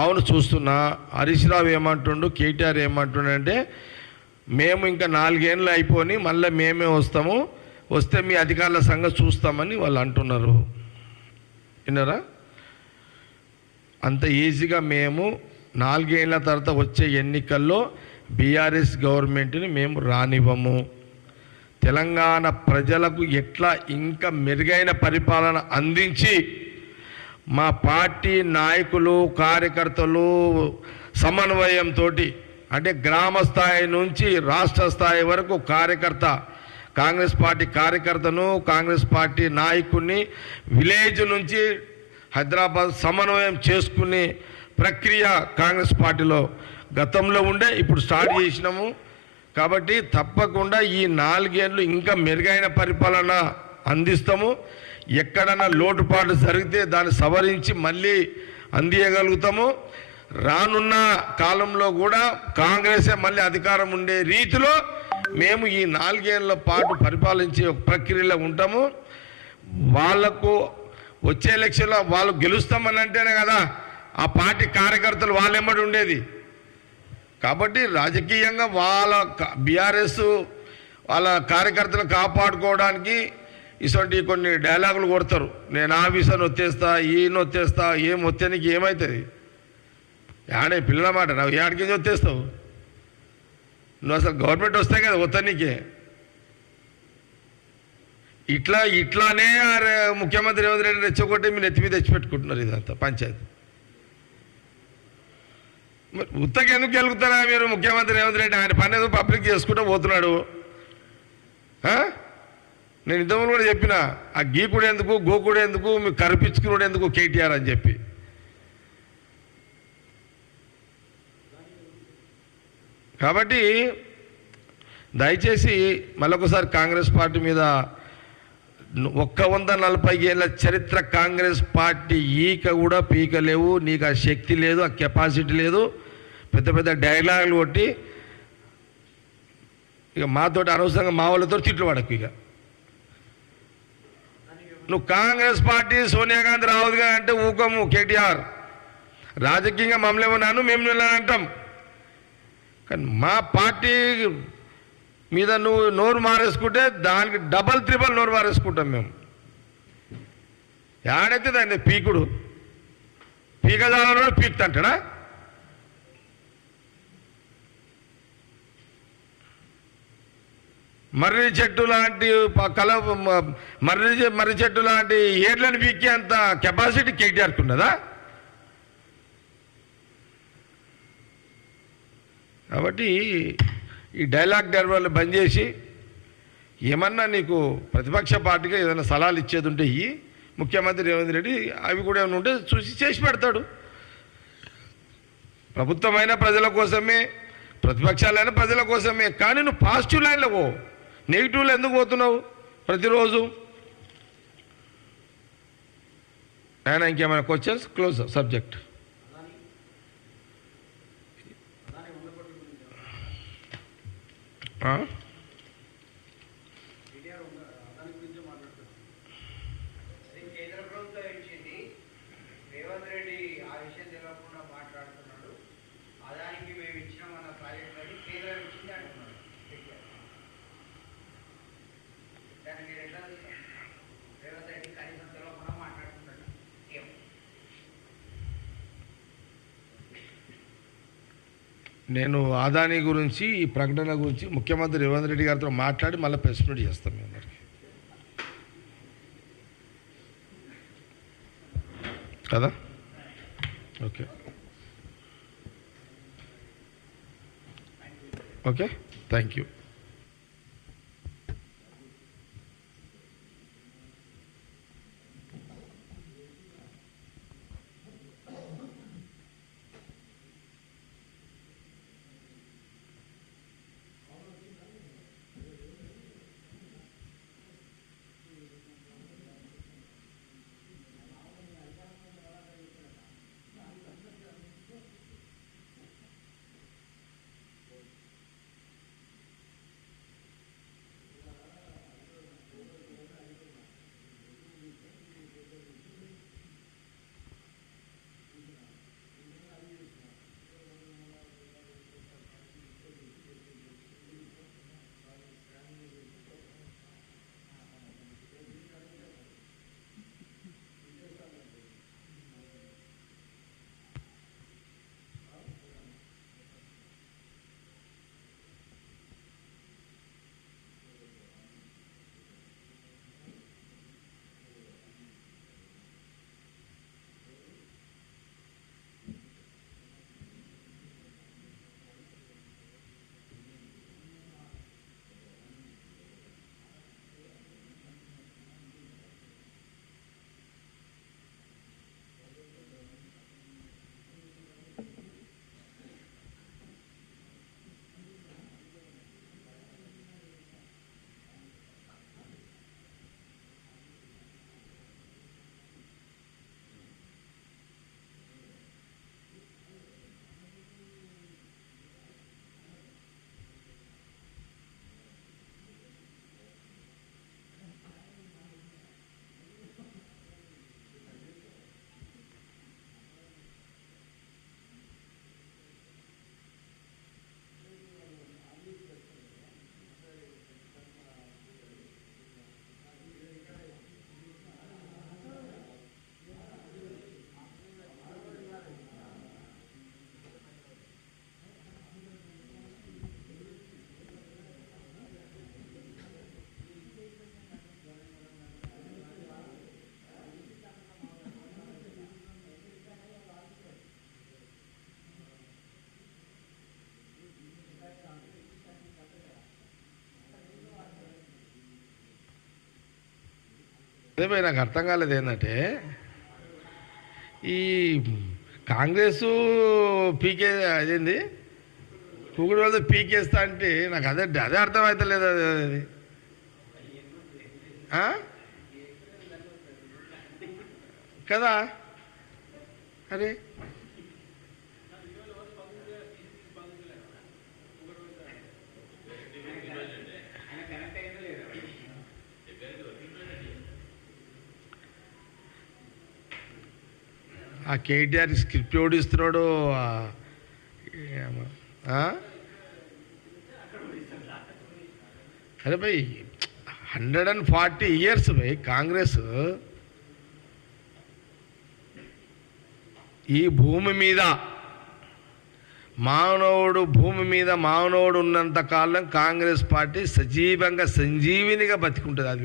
అవును చూస్తున్నా. హరీష్ రావు ఏమంటుండు, కేటీఆర్ ఏమంటుండు అంటే మేము ఇంకా 4 ఏళ్ళు అయిపోయి మళ్ళీ మేమే వస్తాము, వస్తే మీ అధికారుల సంగతి చూస్తామని వాళ్ళు అంటున్నారు. విన్నారా? అంత ఈజీగా మేము 4 ఏళ్ళ తర్వాత వచ్చే ఎన్నికల్లో బీఆర్ఎస్ గవర్నమెంట్ని మేము రానివ్వము. తెలంగాణ ప్రజలకు ఎట్లా ఇంకా మెరుగైన పరిపాలన అందించి మా పార్టీ నాయకులు కార్యకర్తలు సమన్వయంతో, అంటే గ్రామ స్థాయి నుంచి రాష్ట్ర స్థాయి వరకు కార్యకర్త, కాంగ్రెస్ పార్టీ కార్యకర్తను, కాంగ్రెస్ పార్టీ నాయకుడిని విలేజ్ నుంచి హైదరాబాద్ సమన్వయం చేసుకునే ప్రక్రియ కాంగ్రెస్ పార్టీలో గతంలో ఉండే, ఇప్పుడు స్టార్ట్ చేసినాము. కాబట్టి తప్పకుండా ఈ 4 ఏళ్ళు ఇంకా మెరుగైన పరిపాలన అందిస్తాము. ఎక్కడన్నా లోటుపాటు జరిగితే దాన్ని సవరించి మళ్ళీ అందియగలుగుతాము. రానున్న కాలంలో కూడా కాంగ్రెసే మళ్ళీ అధికారం ఉండే రీతిలో మేము ఈ 4 ఏళ్ల పాటు పరిపాలించే ఒక ప్రక్రియలో ఉంటాము. వాళ్లకు వచ్చే ఎలక్షన్లో వాళ్ళు గెలుస్తామని అంటేనే కదా ఆ పార్టీ కార్యకర్తలు వాళ్ళెమ్మడి ఉండేది. కాబట్టి రాజకీయంగా వాళ్ళ బీఆర్ఎస్ వాళ్ళ కార్యకర్తలను కాపాడుకోవడానికి ఇటువంటి కొన్ని డైలాగులు కొడతారు. నేను ఆఫీసర్ని వచ్చేస్తా, ఈయన వచ్చేస్తా, ఏం వచ్చేనికి ఏమవుతుంది? ఆడే పిల్లల మాట, నువ్వు ఏడికి వచ్చేస్తావు? నువ్వు అసలు గవర్నమెంట్ వస్తే కదా వత్తనికే. ఇట్లానే ముఖ్యమంత్రి రేవంత్ రెడ్డి రెచ్చగొట్టి మీరు ఎత్తి మీద తెచ్చిపెట్టుకుంటున్నారు. ఇదంతా పంచాయతీ. ఉత్తకి ఎందుకు గెలుగుతారా మీరు? ముఖ్యమంత్రి రేవంత్ రెడ్డి ఆయన పని ఏదో పబ్లిక్ చేసుకుంటూ పోతున్నాడు. నేను ఇంతకుముందు కూడా చెప్పిన, ఆ గీకుడు ఎందుకు, గోకుడు ఎందుకు, మీకు కరిపించుకున్నాడు ఎందుకు కేటీఆర్ అని చెప్పి. కాబట్టి దయచేసి మళ్ళొకసారి కాంగ్రెస్ పార్టీ మీద 140 ఏళ్ళ చరిత్ర కాంగ్రెస్ పార్టీ ఈక కూడా పీకలేవు. నీకు ఆ శక్తి లేదు, ఆ కెపాసిటీ లేదు. పెద్ద పెద్ద డైలాగులు కొట్టి ఇక మాతోటి అనవసరంగా మా వాళ్ళతో తిట్లు పడకు. ఇక నువ్వు కాంగ్రెస్ పార్టీ సోనియా గాంధీ రాహుల్ గాంధీ అంటే ఊకము. కేటీఆర్ రాజకీయంగా మమ్మల్ని ఏమన్నాను, మేము ఇలా అంటాం. కానీ మా పార్టీ మీద నువ్వు నోరు మారేసుకుంటే దానికి డబల్ త్రిబల్ నోరు మారేసుకుంటాం మేము. ఏడైతే దాన్ని పీకుడు పీకజాలన్నాడు పీకుతంటాడా? మర్రి చెట్టు లాంటి మర్రి చెట్టు లాంటి ఏర్లను పీకే అంత కెపాసిటీ కేటీఆర్కి ఉన్నదా? కాబట్టి ఈ డైలాగ్ డెలివరీలు బంద్ చేసి ఏమన్నా నీకు ప్రతిపక్ష పార్టీగా ఏదైనా సలహాలు ఇచ్చేది ఉంటే ఈ ముఖ్యమంత్రి రేవంత్ రెడ్డి అవి కూడా ఏమైనా ఉంటే చూసి చేసి పెడతాడు. ప్రభుత్వమైన ప్రజల కోసమే, ప్రతిపక్షాలైన ప్రజల కోసమే. కానీ నువ్వు పాజిటివ్ లైన్లో పో, నెగిటివ్లో ఎందుకు పోతున్నావు ప్రతిరోజు? ఆయన ఇంకేమైనా క్వశ్చన్స్? Close subject. నేను ఆదాని గురించి ఈ ప్రకటన గురించి ముఖ్యమంత్రి రేవంత్ రెడ్డి గారితో మాట్లాడి మళ్ళీ ప్రెస్ మీట్ చేస్తాం మీ అందరికీ కదా. Okay okay, thank you. అదే భయ్ నాకు అర్థం కాలేదు ఏంటంటే ఈ కాంగ్రెస్ పీకే అదేంది కూకుడు వాళ్ళు పీకేస్తా అంటే నాకు అదే అర్థమవుతలేదు అది కదా అరే ఆ కేటీఆర్ స్క్రిప్ట్ ఓడిస్తున్నాడు అరే భయ్ 140 years భయ్ కాంగ్రెస్ ఈ భూమి మీద మానవుడు ఉన్నంత కాలం కాంగ్రెస్ పార్టీ సజీవంగా సంజీవినిగా బతికుంటుంది అది